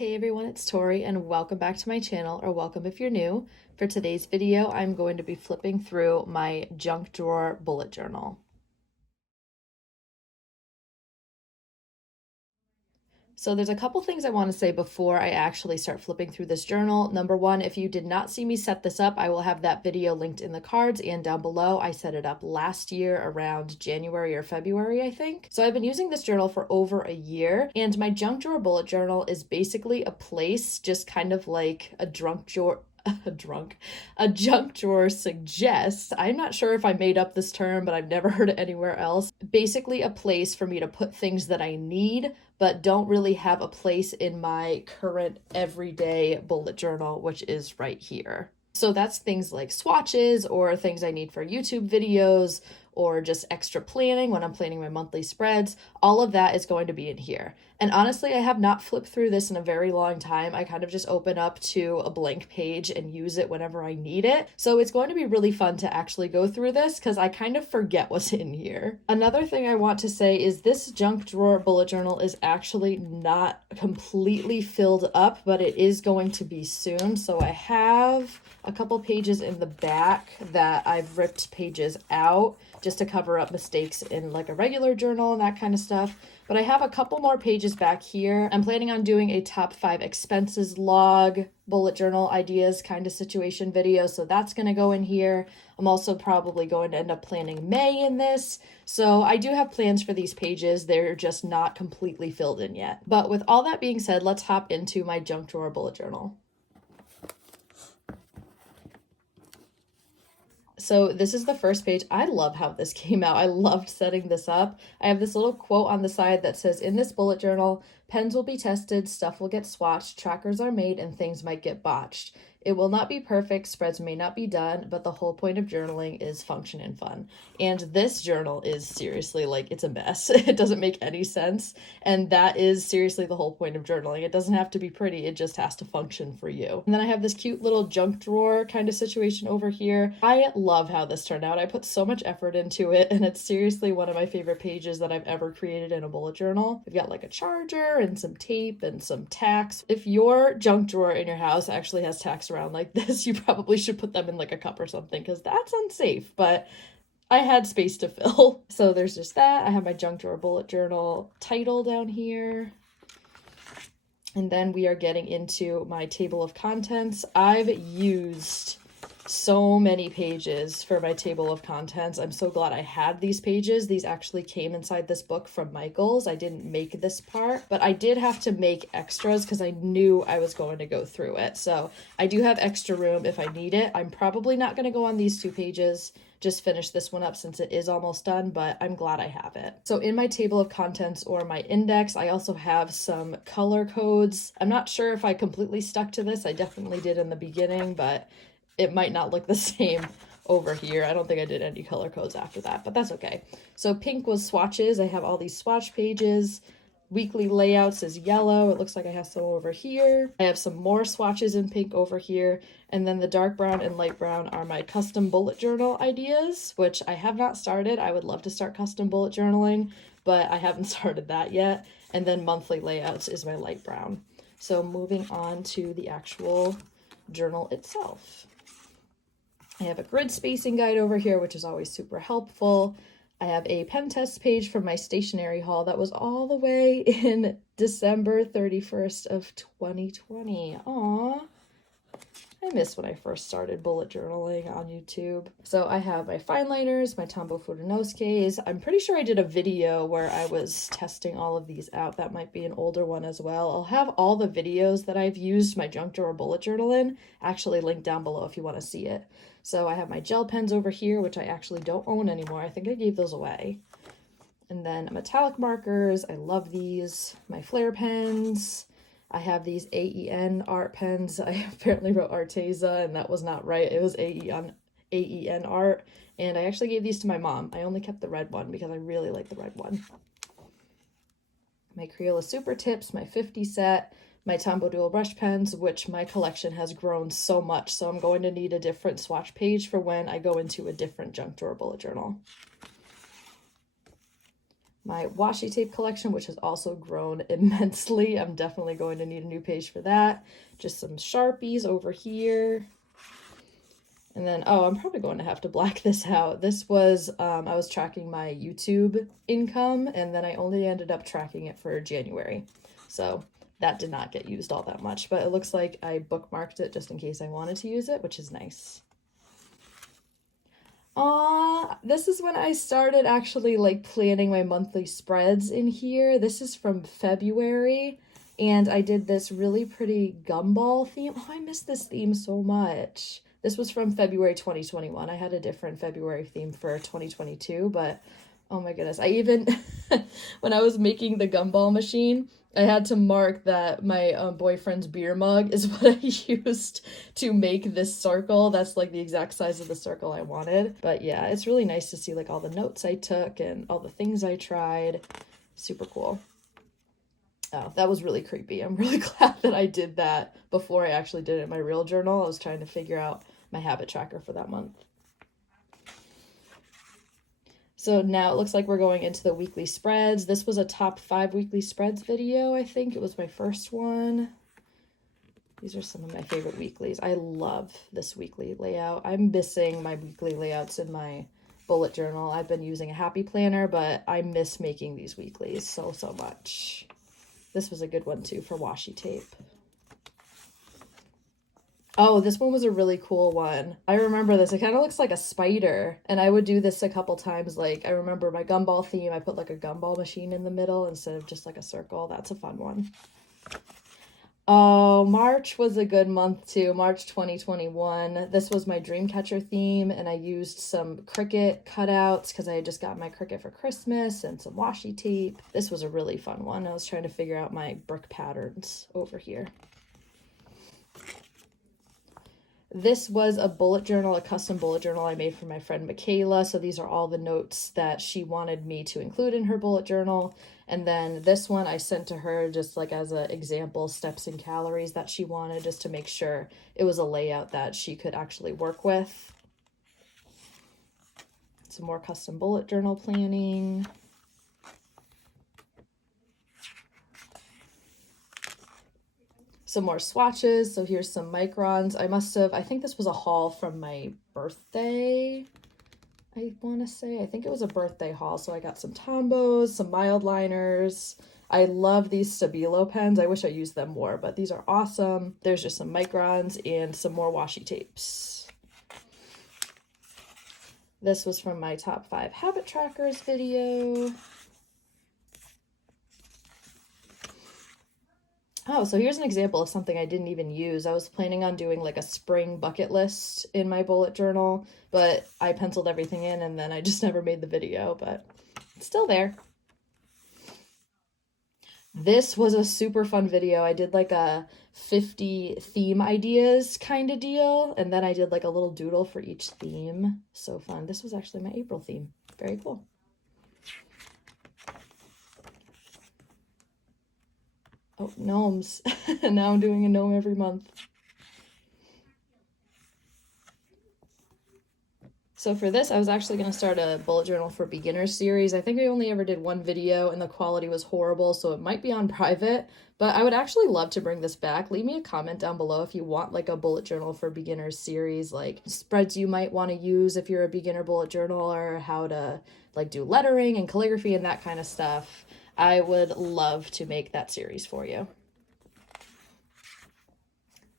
Hey everyone, it's Tori and welcome back to my channel, or welcome if you're new. For today's video, I'm going to be flipping through my junk drawer bullet journal. So there's a couple things I want to say before I actually start flipping through this journal. Number one, if you did not see me set this up, I will have that video linked in the cards and down below. I set it up last year around January or February, I think. So I've been using this journal for over a year, and my junk drawer bullet journal is basically a place, just kind of like a junk drawer suggests. I'm not sure if I made up this term, but I've never heard it anywhere else. Basically a place for me to put things that I need, but don't really have a place in my current everyday bullet journal, which is right here. So that's things like swatches or things I need for YouTube videos or just extra planning when I'm planning my monthly spreads. All of that is going to be in here. And honestly, I have not flipped through this in a very long time. I kind of just open up to a blank page and use it whenever I need it. So it's going to be really fun to actually go through this because I kind of forget what's in here. Another thing I want to say is this junk drawer bullet journal is actually not completely filled up, but it is going to be soon. So I have a couple pages in the back that I've ripped pages out just to cover up mistakes in like a regular journal and that kind of stuff. But I have a couple more pages back here. I'm planning on doing a top 5 expenses log, bullet journal ideas kind of situation video. So that's going to go in here. I'm also probably going to end up planning May in this. So I do have plans for these pages. They're just not completely filled in yet. But with all that being said, let's hop into my junk drawer bullet journal. So this is the first page. I love how this came out. I loved setting this up. I have this little quote on the side that says, in this bullet journal, pens will be tested, stuff will get swatched, trackers are made, and things might get botched. It will not be perfect, spreads may not be done, but the whole point of journaling is function and fun. And this journal is seriously like, it's a mess. It doesn't make any sense. And that is seriously the whole point of journaling. It doesn't have to be pretty, it just has to function for you. And then I have this cute little junk drawer kind of situation over here. I love how this turned out. I put so much effort into it, and it's seriously one of my favorite pages that I've ever created in a bullet journal. I've got like a charger and some tape and some tacks. If your junk drawer in your house actually has tacks around like this, you probably should put them in like a cup or something because that's unsafe, but I had space to fill. So there's just that. I have my junk drawer bullet journal title down here. And then we are getting into my table of contents. I've used so many pages for my table of contents. I'm so glad I had these pages. These actually came inside this book from Michael's. I didn't make this part, but I did have to make extras because I knew I was going to go through it. So I do have extra room if I need it. I'm probably not going to go on these 2 pages. Just finish this one up since it is almost done, but I'm glad I have it. So in my table of contents or my index, I also have some color codes. I'm not sure if I completely stuck to this. I definitely did in the beginning, but it might not look the same over here. I don't think I did any color codes after that, but that's okay. So pink was swatches. I have all these swatch pages. Weekly layouts is yellow. It looks like I have some over here. I have some more swatches in pink over here. And then the dark brown and light brown are my custom bullet journal ideas, which I have not started. I would love to start custom bullet journaling, but I haven't started that yet. And then monthly layouts is my light brown. So moving on to the actual journal itself. I have a grid spacing guide over here, which is always super helpful. I have a pen test page from my stationery haul that was all the way in December 31st of 2020. Aww. I miss when I first started bullet journaling on YouTube. So I have my fine liners, my Tombow Fudenosuke's. I'm pretty sure I did a video where I was testing all of these out. That might be an older one as well. I'll have all the videos that I've used my junk drawer bullet journal in actually linked down below if you want to see it. So I have my gel pens over here, which I actually don't own anymore. I think I gave those away. And then metallic markers. I love these. My flare pens. I have these AEN art pens. I apparently wrote Arteza, and that was not right. It was AEN art. And I actually gave these to my mom. I only kept the red one because I really like the red one. My Crayola Super Tips, my 50 set, my Tombow Dual Brush pens, which my collection has grown so much. So I'm going to need a different swatch page for when I go into a different junk drawer bullet journal. my washi tape collection, which has also grown immensely. I'm definitely going to need a new page for that. Just some Sharpies over here. And then, oh, I'm probably going to have to black this out. This was, I was tracking my YouTube income, and then I only ended up tracking it for January. So that did not get used all that much, but it looks like I bookmarked it just in case I wanted to use it, which is nice. This is when I started actually like planning my monthly spreads in here. This is from February, and I did this really pretty gumball theme. Oh, I miss this theme so much. This was from February 2021. I had a different February theme for 2022, but oh my goodness. I even, when I was making the gumball machine, I had to mark that my boyfriend's beer mug is what I used to make this circle. That's like the exact size of the circle I wanted. But yeah, it's really nice to see like all the notes I took and all the things I tried. Super cool. Oh, that was really creepy. I'm really glad that I did that before I actually did it in my real journal. I was trying to figure out my habit tracker for that month. So now it looks like we're going into the weekly spreads. This was a top 5 weekly spreads video, I think. It was my first one. These are some of my favorite weeklies. I love this weekly layout. I'm missing my weekly layouts in my bullet journal. I've been using a happy planner, but I miss making these weeklies so much. This was a good one too for washi tape. Oh, this one was a really cool one. I remember this. It kind of looks like a spider. And I would do this a couple times. Like, I remember my gumball theme. I put like a gumball machine in the middle instead of just like a circle. That's a fun one. Oh, March was a good month too. March 2021. This was my Dreamcatcher theme. And I used some Cricut cutouts because I had just got my Cricut for Christmas and some washi tape. This was a really fun one. I was trying to figure out my brick patterns over here. This was a bullet journal, a custom bullet journal I made for my friend Michaela. So these are all the notes that she wanted me to include in her bullet journal. And then this one I sent to her just like as an example, steps and calories that she wanted, just to make sure it was a layout that she could actually work with. Some more custom bullet journal planning. Some more swatches. So here's some microns. I think this was a haul from my birthday. I want to say, I think it was a birthday haul. So I got some Tombos, some mild liners. I love these Stabilo pens. I wish I used them more, but these are awesome. There's just some microns and some more washi tapes. This was from my top 5 habit trackers video. Oh, so here's an example of something I didn't even use. I was planning on doing like a spring bucket list in my bullet journal, but I penciled everything in and then I just never made the video, but it's still there. This was a super fun video. I did like a 50 theme ideas kind of deal, and then I did like a little doodle for each theme. So fun. This was actually my April theme. Very cool. Oh, gnomes. Now I'm doing a gnome every month. So for this, I was actually going to start a bullet journal for beginners series. I think I only ever did one video and the quality was horrible, so it might be on private, but I would actually love to bring this back. Leave me a comment down below if you want like a bullet journal for beginners series, like spreads you might want to use if you're a beginner bullet journaler, how to like do lettering and calligraphy and that kind of stuff. I would love to make that series for you.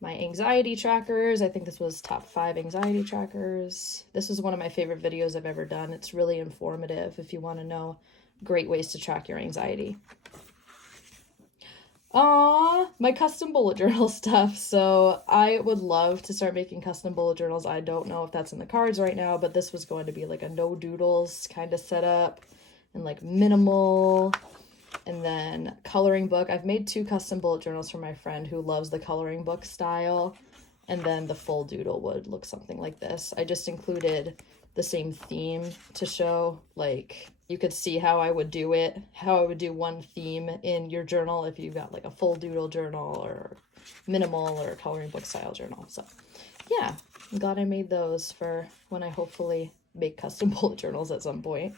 My anxiety trackers. I think this was top 5 anxiety trackers. This is one of my favorite videos I've ever done. It's really informative if you want to know great ways to track your anxiety. My custom bullet journal stuff. So I would love to start making custom bullet journals. I don't know if that's in the cards right now, but this was going to be like a no doodles kind of setup and like minimal. And then coloring book. I've made 2 custom bullet journals for my friend who loves the coloring book style. And then the full doodle would look something like this. I just included the same theme to show, like, you could see how I would do it, how I would do one theme in your journal if you got like a full doodle journal or minimal or coloring book style journal. So yeah, I'm glad I made those for when I hopefully make custom bullet journals at some point.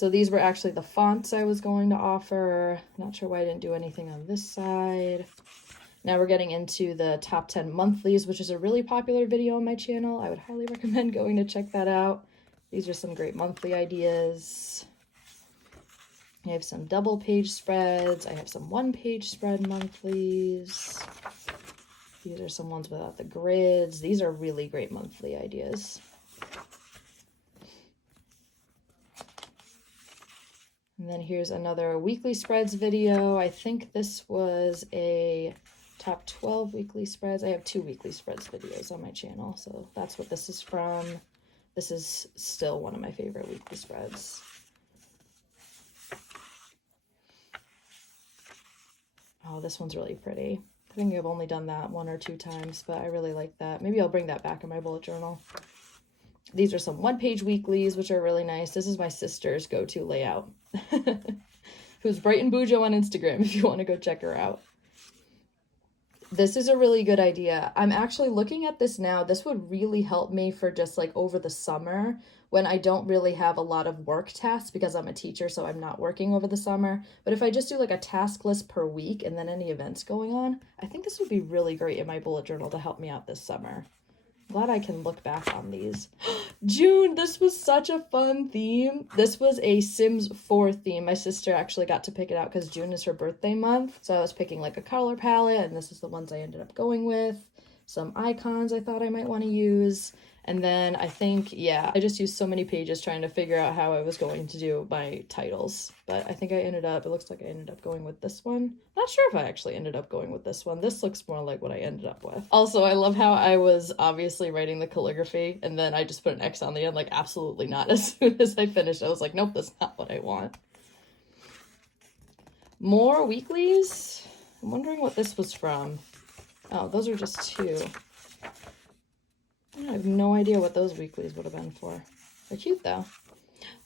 So these were actually the fonts I was going to offer. Not sure why I didn't do anything on this side. Now we're getting into the top 10 monthlies, which is a really popular video on my channel. I would highly recommend going to check that out. These are some great monthly ideas. I have some double page spreads. I have some one-page spread monthlies. These are some ones without the grids. These are really great monthly ideas. And then here's another weekly spreads video. I think this was a top 12 weekly spreads. I have 2 weekly spreads videos on my channel, so that's what this is from. This is still one of my favorite weekly spreads. Oh, this one's really pretty. I think I've only done that 1 or 2 times, but I really like that. Maybe I'll bring that back in my bullet journal. These are some one-page weeklies, which are really nice. This is my sister's go-to layout, who's Bright and Bujo on Instagram if you want to go check her out. This is a really good idea. I'm actually looking at this now. This would really help me for just like over the summer when I don't really have a lot of work tasks because I'm a teacher, so I'm not working over the summer. But if I just do like a task list per week and then any events going on, I think this would be really great in my bullet journal to help me out this summer. Glad I can look back on these. June, this was such a fun theme. This was a Sims 4 theme. My sister actually got to pick it out because June is her birthday month. So I was picking like a color palette, and this is the ones I ended up going with. Some icons I thought I might want to use. And then I think, yeah, I just used so many pages trying to figure out how I was going to do my titles. But I think it looks like I ended up going with this one. Not sure if I actually ended up going with this one. This looks more like what I ended up with. Also, I love how I was obviously writing the calligraphy and then I just put an X on the end, like absolutely not. As soon as I finished, I was like, nope, that's not what I want. More weeklies? I'm wondering what this was from. Oh, those are just 2. I have no idea what those weeklies would have been for. They're cute though.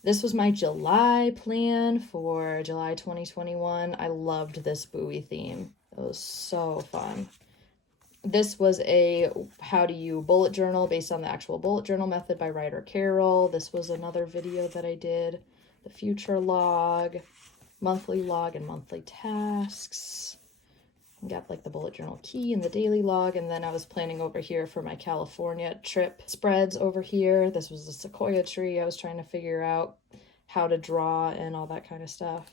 This was my July plan for July 2021. I loved this buoy theme. It was so fun. This was a how do you bullet journal based on the actual bullet journal method by Ryder Carroll. This was another video that I did. The future log, monthly log, and monthly tasks. Got like the bullet journal key and the daily log, and then I was planning over here for my California trip spreads over here. This was a sequoia tree. I was trying to figure out how to draw and all that kind of stuff.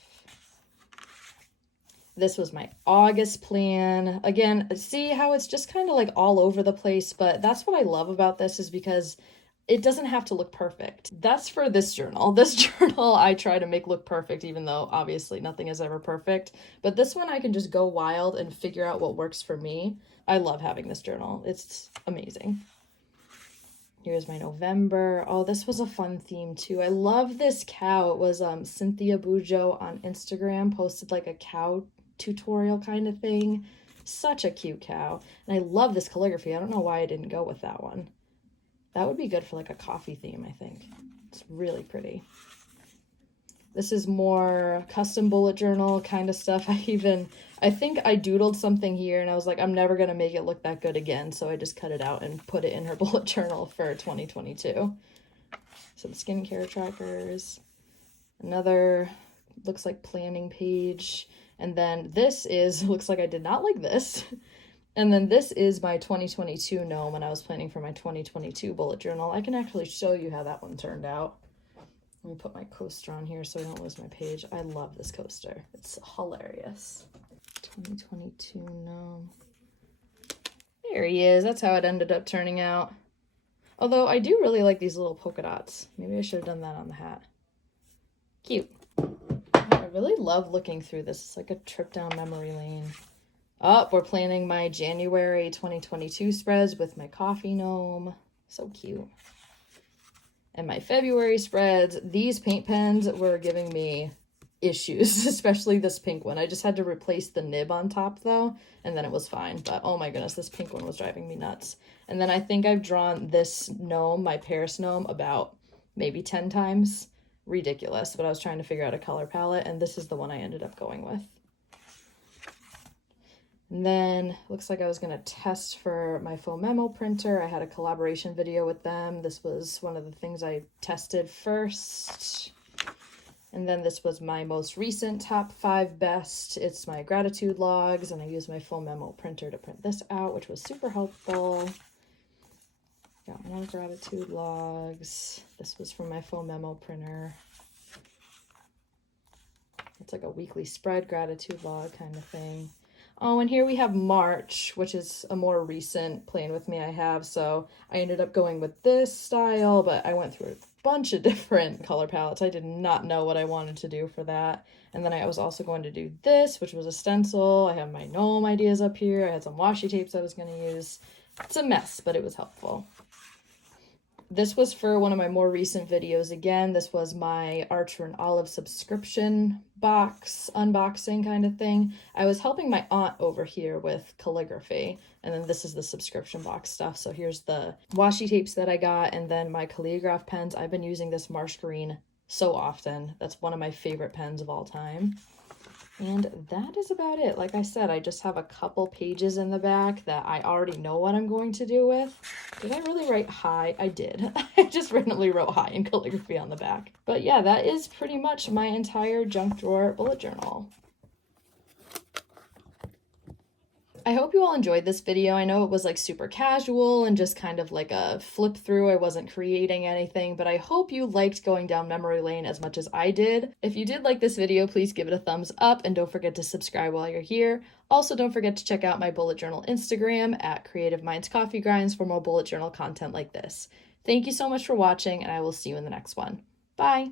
This was my August plan. Again, see how it's just kind of like all over the place, but that's what I love about this is because it doesn't have to look perfect. That's for this journal. This journal I try to make look perfect, even though obviously nothing is ever perfect. But this one I can just go wild and figure out what works for me. I love having this journal. It's amazing. Here's my November. Oh, this was a fun theme too. I love this cow. It was Cynthia Bujo on Instagram posted like a cow tutorial kind of thing. Such a cute cow. And I love this calligraphy. I don't know why I didn't go with that one. That would be good for like a coffee theme, I think. It's really pretty. This is more custom bullet journal kind of stuff. I think I doodled something here and I was like, I'm never going to make it look that good again. So I just cut it out and put it in her bullet journal for 2022. Some skincare trackers. Another looks like planning page. And then this looks like I did not like this. And then this is my 2022 gnome when I was planning for my 2022 bullet journal. I can actually show you how that one turned out. Let me put my coaster on here so I don't lose my page. I love this coaster. It's hilarious. 2022 gnome. There he is. That's how it ended up turning out. Although I do really like these little polka dots. Maybe I should have done that on the hat. Cute. I really love looking through this. It's like a trip down memory lane. Oh, we're planning my January 2022 spreads with my coffee gnome. So cute. And my February spreads. These paint pens were giving me issues, especially this pink one. I just had to replace the nib on top though, and then it was fine. But oh my goodness, this pink one was driving me nuts. And then I think I've drawn this gnome, my Paris gnome, about maybe 10 times. Ridiculous. But I was trying to figure out a color palette, and this is the one I ended up going with. And then looks like I was going to test for my faux memo printer. I had a collaboration video with them. This was one of the things I tested first. And then this was my most recent top 5 best. It's my gratitude logs, and I used my full memo printer to print this out, which was super helpful. Got more gratitude logs. This was from my full memo printer. It's like a weekly spread gratitude log kind of thing. Oh, and here we have March, which is a more recent Plan With Me I have. So I ended up going with this style, but I went through a bunch of different color palettes. I did not know what I wanted to do for that. And then I was also going to do this, which was a stencil. I have my gnome ideas up here. I had some washi tapes I was going to use. It's a mess, but it was helpful. This was for one of my more recent videos. Again, this was my Archer and Olive subscription box unboxing kind of thing. I was helping my aunt over here with calligraphy, and then this is the subscription box stuff. So here's the washi tapes that I got, and then my calligraph pens. I've been using this Marsh Green so often. That's one of my favorite pens of all time. And that is about it. Like I said, I just have a couple pages in the back that I already know what I'm going to do with. Did I really write hi? I did. I just randomly wrote hi in calligraphy on the back. But yeah, that is pretty much my entire junk drawer bullet journal. I hope you all enjoyed this video. I know it was like super casual and just kind of like a flip through. I wasn't creating anything, but I hope you liked going down memory lane as much as I did. If you did like this video, please give it a thumbs up and don't forget to subscribe while you're here. Also, don't forget to check out my bullet journal Instagram at Creative Minds Coffee Grinds for more bullet journal content like this. Thank you so much for watching, and I will see you in the next one. Bye!